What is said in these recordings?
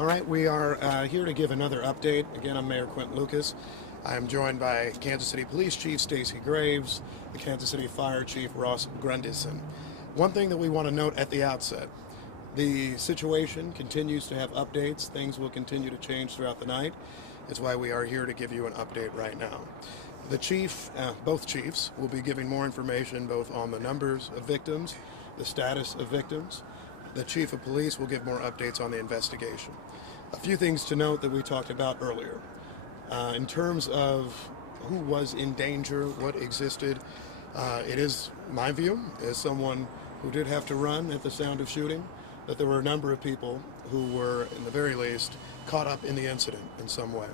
All right, we are here to give another update. Again, I'm Mayor Quentin Lucas. I am joined by Kansas City Police Chief Stacey Graves, the Kansas City Fire Chief Ross Grundyson. One thing that we want to note at the outset, the situation continues to have updates. Things will continue to change throughout the night. It's why we are here to give you an update right now. The chief, both chiefs, will be giving more information both on the numbers of victims, the status of victims. The chief of police will give more updates on the investigation. A few things to note that we talked about earlier. In terms of who was in danger, what existed, it is my view, as someone who did have to run at the sound of shooting, that there were a number of people who were, in the very least, caught up in the incident in some way.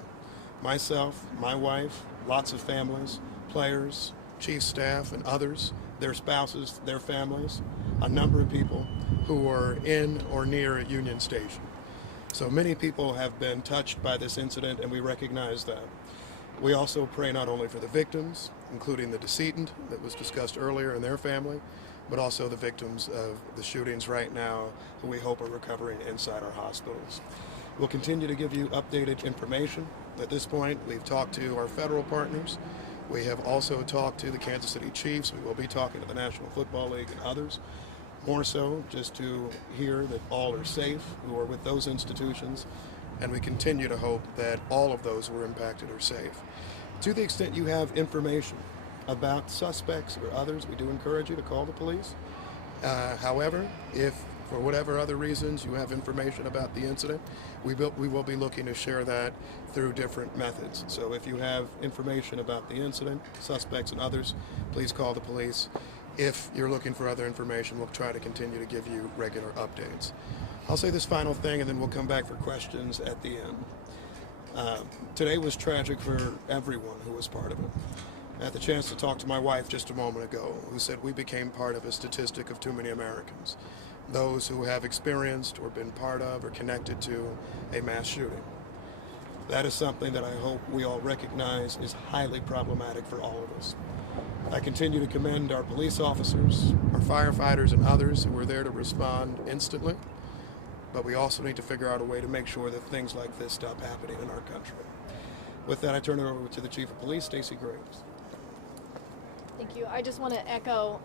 Myself, my wife, lots of families, players, chief staff, and others, their spouses, their families, a number of people who were in or near Union Station. So many people have been touched by this incident, and we recognize that. We also pray not only for the victims, including the decedent that was discussed earlier and their family, but also the victims of the shootings right now, who we hope are recovering inside our hospitals. We'll continue to give you updated information. At this point, we've talked to our federal partners. We have also talked to the Kansas City Chiefs. We will be talking to the National Football League and others. More so, just to hear that all are safe who are with those institutions, and we continue to hope that all of those who are impacted are safe. To the extent you have information about suspects or others, we do encourage you to call the police. However, if for whatever other reasons you have information about the incident, we will be looking to share that through different methods. So if you have information about the incident, suspects and others, please call the police. If you're looking for other information, we'll try to continue to give you regular updates. I'll say this final thing and then we'll come back for questions at the end. Today was tragic for everyone who was part of it. I had the chance to talk to my wife just a moment ago, who said we became part of a statistic of too many Americans, those who have experienced or been part of or connected to a mass shooting. That is something that I hope we all recognize is highly problematic for all of us. I continue to commend our police officers, our firefighters, and others who were there to respond instantly, but we also need to figure out a way to make sure that things like this stop happening in our country. With that, I turn it over to the Chief of Police, Stacey Graves. Thank you. I just want to echo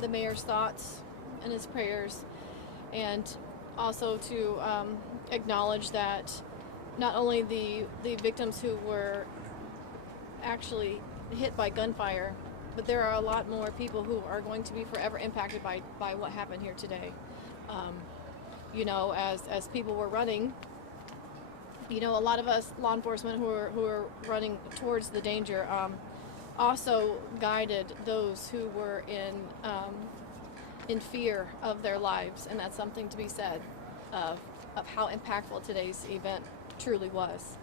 the mayor's thoughts and his prayers, and also to acknowledge that not only the victims who were actually hit by gunfire, but there are a lot more people who are going to be forever impacted by what happened here today. You know, as people were running, you know, a lot of us law enforcement who are running towards the danger also guided those who were in fear of their lives, and that's something to be said of how impactful today's event truly was.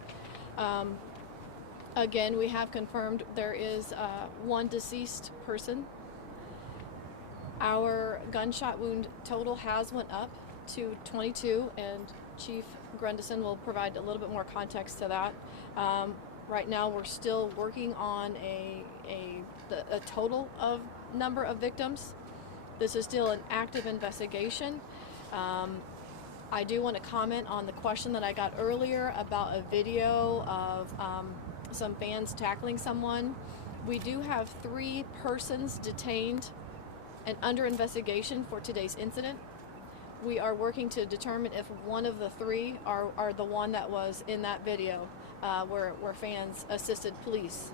Again, we have confirmed there is one deceased person. Our gunshot wound total has went up to 22, and Chief Grundyson will provide a little bit more context to that. Right now, we're still working on a total of number of victims. This is still an active investigation. I do want to comment on the question that I got earlier about a video of some fans tackling someone. We do have 3 persons detained and under investigation for today's incident. We are working to determine if one of the 3 are the one that was in that video where fans assisted police.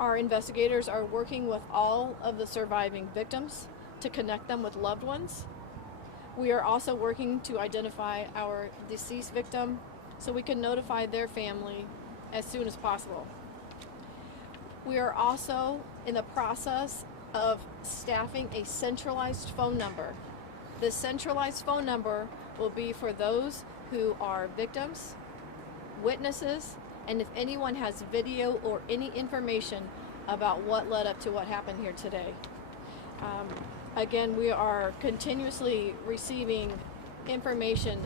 Our investigators are working with all of the surviving victims to connect them with loved ones. We are also working to identify our deceased victim so we can notify their family as soon as possible. We are also in the process of staffing a centralized phone number. This centralized phone number will be for those who are victims, witnesses, and if anyone has video or any information about what led up to what happened here today. Again, we are continuously receiving information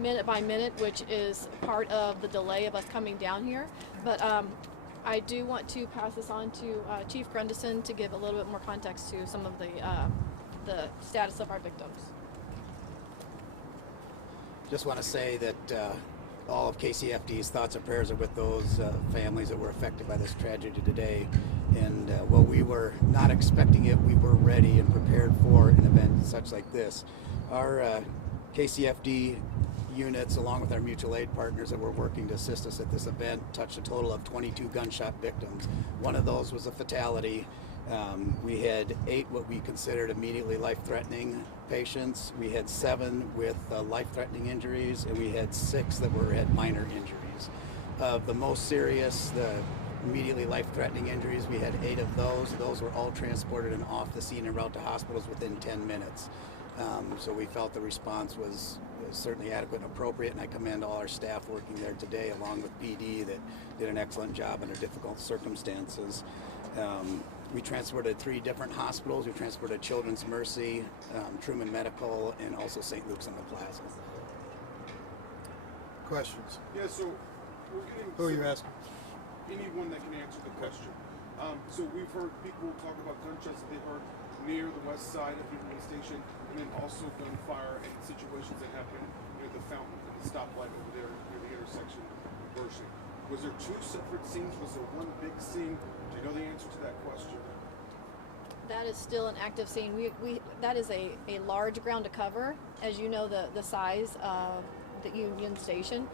minute by minute, which is part of the delay of us coming down here. But I do want to pass this on to Chief Grundyson to give a little bit more context to some of the status of our victims. Just want to say that all of KCFD's thoughts and prayers are with those families that were affected by this tragedy today. And while we were not expecting it, we were ready and prepared for an event such like this. Our KCFD units, along with our mutual aid partners that were working to assist us at this event, touched a total of 22 gunshot victims. One of those was a fatality. We had 8 what we considered immediately life-threatening patients. We had 7 with life-threatening injuries, and we had 6 that had minor injuries. Of the most serious, the immediately life-threatening injuries, we had 8 of those. Those were all transported and off the scene en route to hospitals within 10 minutes. So we felt the response was certainly adequate and appropriate, and I commend all our staff working there today, along with PD, that did an excellent job under difficult circumstances. We transported 3 different hospitals. We transported Children's Mercy, Truman Medical, and also St. Luke's on the Plaza. Questions? Yeah, so we're getting... Who are you asking? Anyone that can answer the question. So we've heard people talk about gunshots that they heard near the west side of Union Station, and then also gunfire in situations that happened near the fountain and the stoplight over there near the intersection of Bershing. Was there 2 separate scenes? Was there one big scene? Do you know the answer to that question? That is still an active scene. That is a large ground to cover, as you know, the size of the Union Station.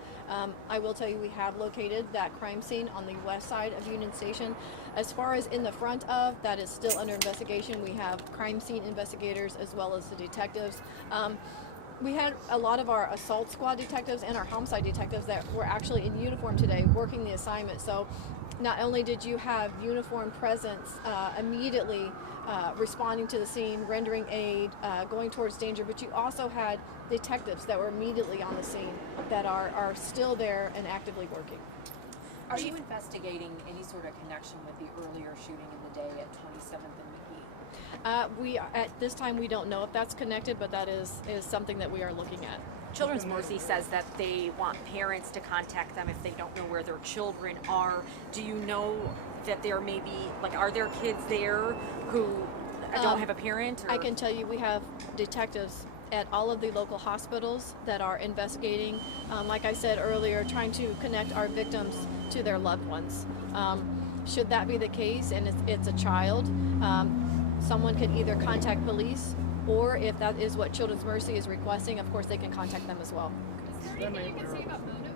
I will tell you, we have located that crime scene on the west side of Union Station. As far as in the front of, that is still under investigation. We have crime scene investigators as well as the detectives. We had a lot of our assault squad detectives and our homicide detectives that were actually in uniform today working the assignment. So not only did you have uniform presence immediately responding to the scene, rendering aid, going towards danger, but you also had detectives that were immediately on the scene that are still there and actively working. Are you investigating any sort of connection with the earlier shooting in the day at 27th and McGee? At this time, we don't know if that's connected, but that is something that we are looking at. Children's Mercy says that they want parents to contact them if they don't know where their children are. Do you know that there may be, are there kids there who don't have a parent? Or? I can tell you we have detectives at all of the local hospitals that are investigating, like I said earlier, trying to connect our victims to their loved ones. Should that be the case and it's a child, someone can either contact police, or if that is what Children's Mercy is requesting, of course they can contact them as well. Is there anything you can say about motive?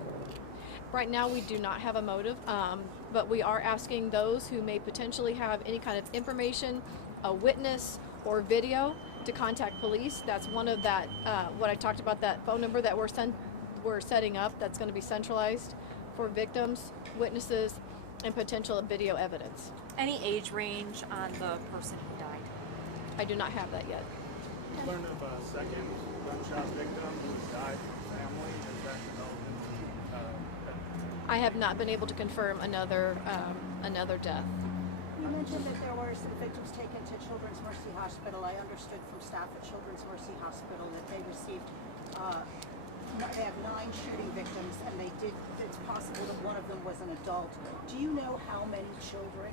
Right now we do not have a motive, but we are asking those who may potentially have any kind of information, a witness or video, to contact police. That's one of that, what I talked about, that phone number that we're setting up that's going to be centralized for victims, witnesses, and potential video evidence. Any age range on the person who died? I do not have that yet. Learned of a second gunshot victim who died from family. Is that relevant? I have not been able to confirm another death. You mentioned that there were some victims taken to Children's Mercy Hospital. I understood from staff at Children's Mercy Hospital that they received, they have 9 shooting victims, and it's possible that one of them was an adult. Do you know how many children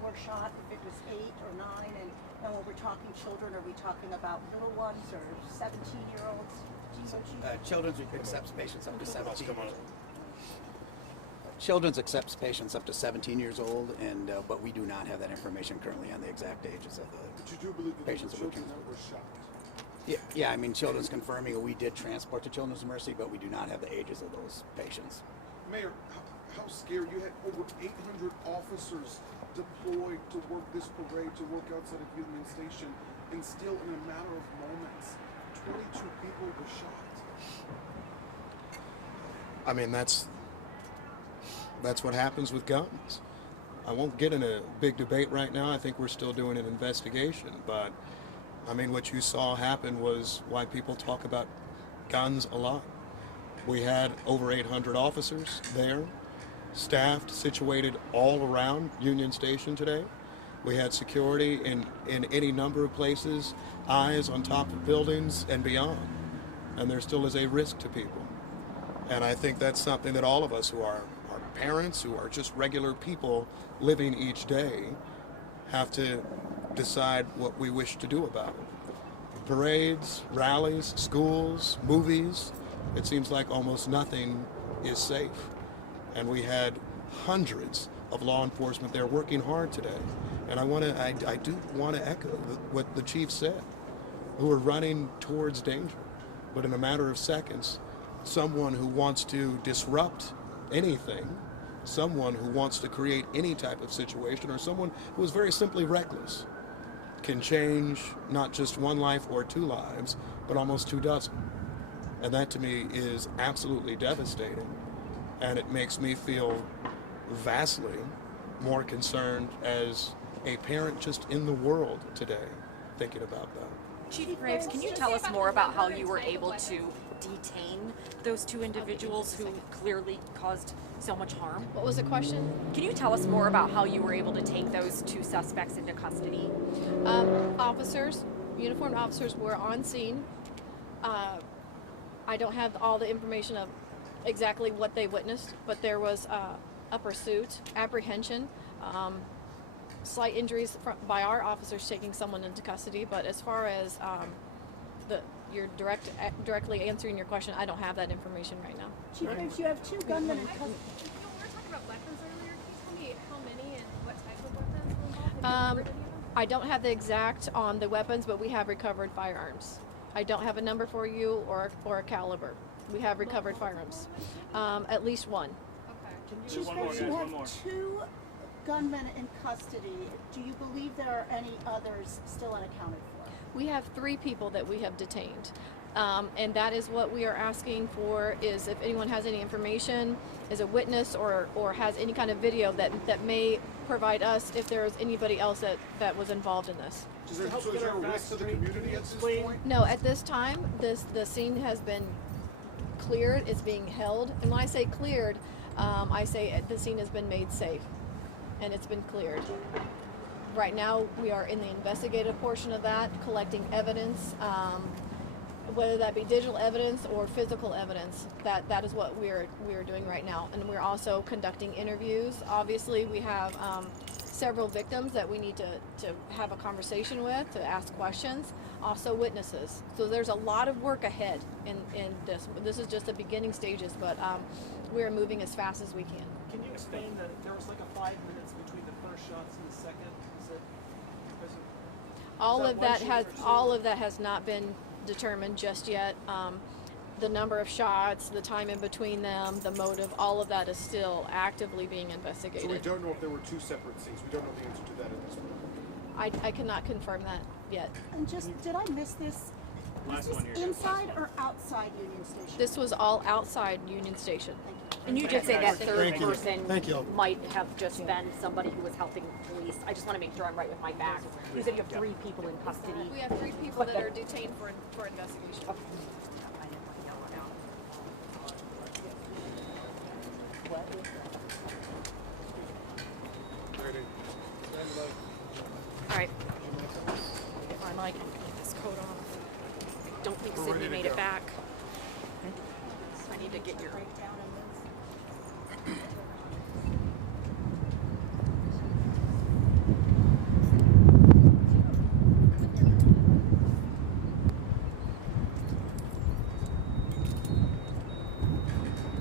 were shot, if it was 8 or 9? And when we're talking children, are we talking about little ones or 17-year-olds? Children's accepts patients up to 17 years old. Children's accepts patients up to 17 years old, and but we do not have that information currently on the exact ages of the But you do believe that patients the that were children transported. that were shot? Yeah, I mean, Children's confirming we did transport to Children's Mercy, but we do not have the ages of those patients. Mayor, how scared? You had over 800 officers deployed to work this parade, to work outside of Union Station, and still in a matter of moments, 22 people were shot. I mean, that's what happens with guns. I won't get in a big debate right now. I think we're still doing an investigation, but I mean, what you saw happen was why people talk about guns a lot. We had over 800 officers there, staffed, situated all around Union Station today. We had security in any number of places, eyes on top of buildings and beyond. And there still is a risk to people. And I think that's something that all of us who are parents, who are just regular people living each day, have to decide what we wish to do about it. Parades, rallies, schools, movies, it seems like almost nothing is safe. And we had hundreds of law enforcement there working hard today. And I do want to echo what the chief said, who are running towards danger. But in a matter of seconds, someone who wants to disrupt anything, someone who wants to create any type of situation, or someone who is very simply reckless, can change not just one life or two lives, but almost 24. And that to me is absolutely devastating. And it makes me feel vastly more concerned as a parent just in the world today thinking about that. Chief Graves, can you tell us more about how you were able to detain those two individuals who clearly caused so much harm? What was the question? Can you tell us more about how you were able to take those two suspects into custody? Uniformed officers were on scene. I don't have all the information of exactly what they witnessed, but there was a pursuit, apprehension, slight injuries by our officers taking someone into custody. But as far as you're directly answering your question, I don't have that information right now. Chief Graves, you have two gunmen in custody. We were talking about weapons earlier. Can you tell me how many and what type of weapons were involved? Have you recovered any of them? I don't have the exact on the weapons, but we have recovered firearms. I don't have a number for you or a caliber. We have recovered firearms. At least one. Okay. Chief Graves, you have two gunmen in custody. Do you believe there are any others still unaccounted for? We have 3 people that we have detained. And that is what we are asking for, is if anyone has any information, is a witness or has any kind of video that may provide us if there is anybody else that was involved in this. So is there a risk to the community at this point? No, at this time, the scene has been cleared, it's being held. And when I say cleared, I say the scene has been made safe and it's been cleared. Right now, we are in the investigative portion of that, collecting evidence, whether that be digital evidence or physical evidence. That is what we're doing right now. And we're also conducting interviews. Obviously, we have several victims that we need to have a conversation with, to ask questions, also witnesses. So there's a lot of work ahead in this. This is just the beginning stages, but we're moving as fast as we can. Can you explain that there was like a 5 minutes between the first shots and the second? All of that has not been determined just yet. The number of shots, the time in between them, the motive, all of that is still actively being investigated. So we don't know if there were 2 separate scenes. We don't know the answer to that at this point. I cannot confirm that yet. And just, did I miss this? Was this inside or outside Union Station? This was all outside Union Station. And you did say that third person Thank you. might have just been somebody who was helping police. I just want to make sure I'm right with my facts. You said you have 3 people in custody. We have 3 people that are detained for investigation. Okay. All right. If I might get this coat off. I don't think Sydney made it back. I need to get your